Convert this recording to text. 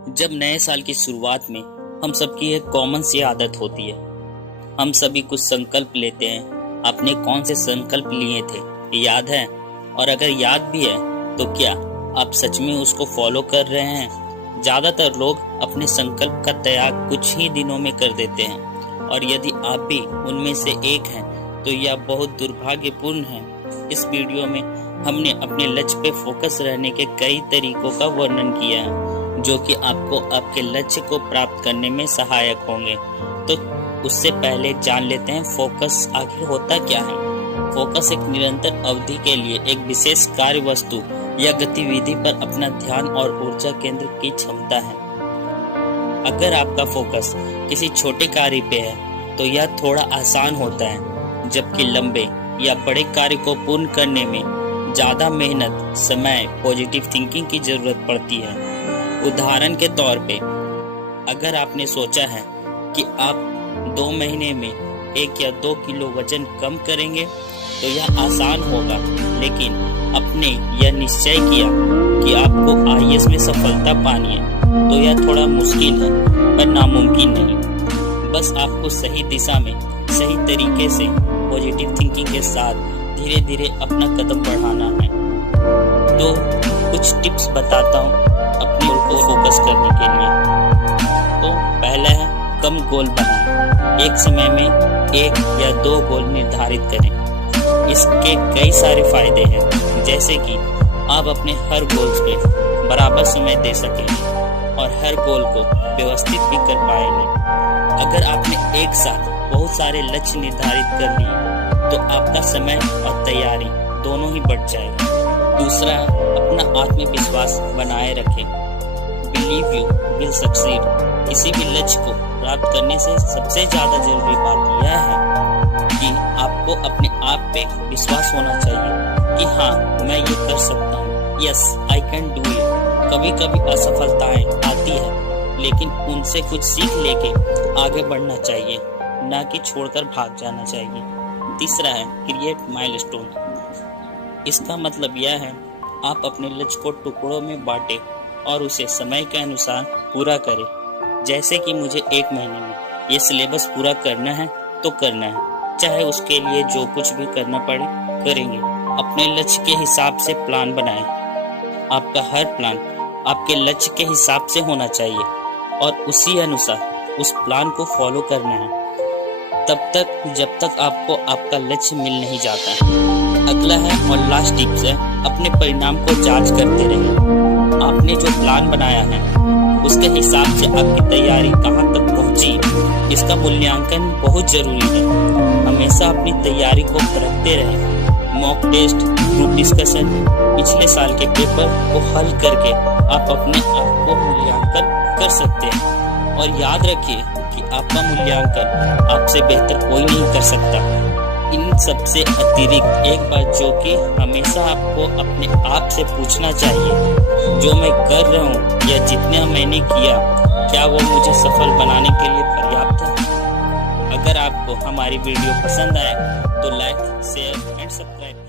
जब नए साल की शुरुआत में हम सबकी एक कॉमन सी आदत होती है। हम सभी कुछ संकल्प लेते हैं। आपने कौन से संकल्प लिए थे, ये याद है? और अगर याद भी है तो क्या आप सच में उसको फॉलो कर रहे हैं? ज़्यादातर लोग अपने संकल्प का त्याग कुछ ही दिनों में कर देते हैं, और यदि आप भी उनमें से एक हैं तो यह बहुत दुर्भाग्यपूर्ण है। इस वीडियो में हमने अपने लक्ष्य पे फोकस रहने के कई तरीकों का वर्णन किया है, जो कि आपको आपके लक्ष्य को प्राप्त करने में सहायक होंगे। तो उससे पहले जान लेते हैं फोकस आखिर होता क्या है। फोकस एक निरंतर अवधि के लिए एक विशेष कार्य वस्तु या गतिविधि पर अपना ध्यान और ऊर्जा केंद्र की क्षमता है। अगर आपका फोकस किसी छोटे कार्य पे है तो यह थोड़ा आसान होता है, जबकि लंबे या बड़े कार्य को पूर्ण करने में ज़्यादा मेहनत, समय, पॉजिटिव थिंकिंग की जरूरत पड़ती है। उदाहरण के तौर पे, अगर आपने सोचा है कि आप 2 महीने में 1 या 2 किलो वजन कम करेंगे तो यह आसान होगा, लेकिन अपने यह निश्चय किया कि आपको आईएएस में सफलता पानी है तो यह थोड़ा मुश्किल है, पर नामुमकिन नहीं। बस आपको सही दिशा में सही तरीके से पॉजिटिव थिंकिंग के साथ धीरे धीरे अपना कदम बढ़ाना है। तो कुछ टिप्स बताता हूँ अपने को फोकस करने के लिए। तो पहला है, कम गोल बनाएं। एक समय में 1 या 2 गोल निर्धारित करें। इसके कई सारे फायदे हैं, जैसे कि आप अपने हर गोल्स पे बराबर समय दे सकेंगे और हर गोल को व्यवस्थित भी कर पाएंगे। अगर आपने एक साथ बहुत सारे लक्ष्य निर्धारित कर लिए तो आपका समय और तैयारी दोनों ही बढ़ जाएगा। दूसरा, अपना आत्मविश्वास बनाए रखें। Believe you will succeed. किसी भी लक्ष्य को प्राप्त करने से सबसे ज्यादा जरूरी बात यह है कि आपको अपने आप पे विश्वास होना चाहिए कि हाँ, मैं ये कर सकता हूँ। Yes, I can do it. कभी कभी असफलताएं आती है, लेकिन उनसे कुछ सीख लेके आगे बढ़ना चाहिए, ना कि छोड़कर भाग जाना चाहिए। तीसरा है, क्रिएट माइलस्टोन। इसका मतलब यह है, आप अपने लक्ष्य को टुकड़ों में बांटें और उसे समय के अनुसार पूरा करें। जैसे कि मुझे 1 महीने में ये सिलेबस पूरा करना है तो करना है, चाहे उसके लिए जो कुछ भी करना पड़े करेंगे। अपने लक्ष्य के हिसाब से प्लान बनाएं। आपका हर प्लान आपके लक्ष्य के हिसाब से होना चाहिए और उसी अनुसार उस प्लान को फॉलो करना है, तब तक जब तक आपको आपका लक्ष्य मिल नहीं जाता। अगला है और लास्ट टिप्स है, अपने परिणाम को जांच करते रहें। आपने जो प्लान बनाया है उसके हिसाब से आपकी तैयारी कहां तक पहुंची, इसका मूल्यांकन बहुत जरूरी है। हमेशा अपनी तैयारी को परखते रहें। मॉक टेस्ट, ग्रुप डिस्कशन, पिछले साल के पेपर को हल करके आप अपने आप को मूल्यांकन कर सकते हैं। और याद रखिए कि आपका मूल्यांकन आपसे बेहतर कोई नहीं कर सकता। इन सबसे अतिरिक्त एक बात जो कि हमेशा आपको अपने आप से पूछना चाहिए, जो मैं कर रहा हूँ या जितना मैंने किया, क्या वो मुझे सफल बनाने के लिए पर्याप्त है? अगर आपको हमारी वीडियो पसंद आए तो लाइक, शेयर एंड सब्सक्राइब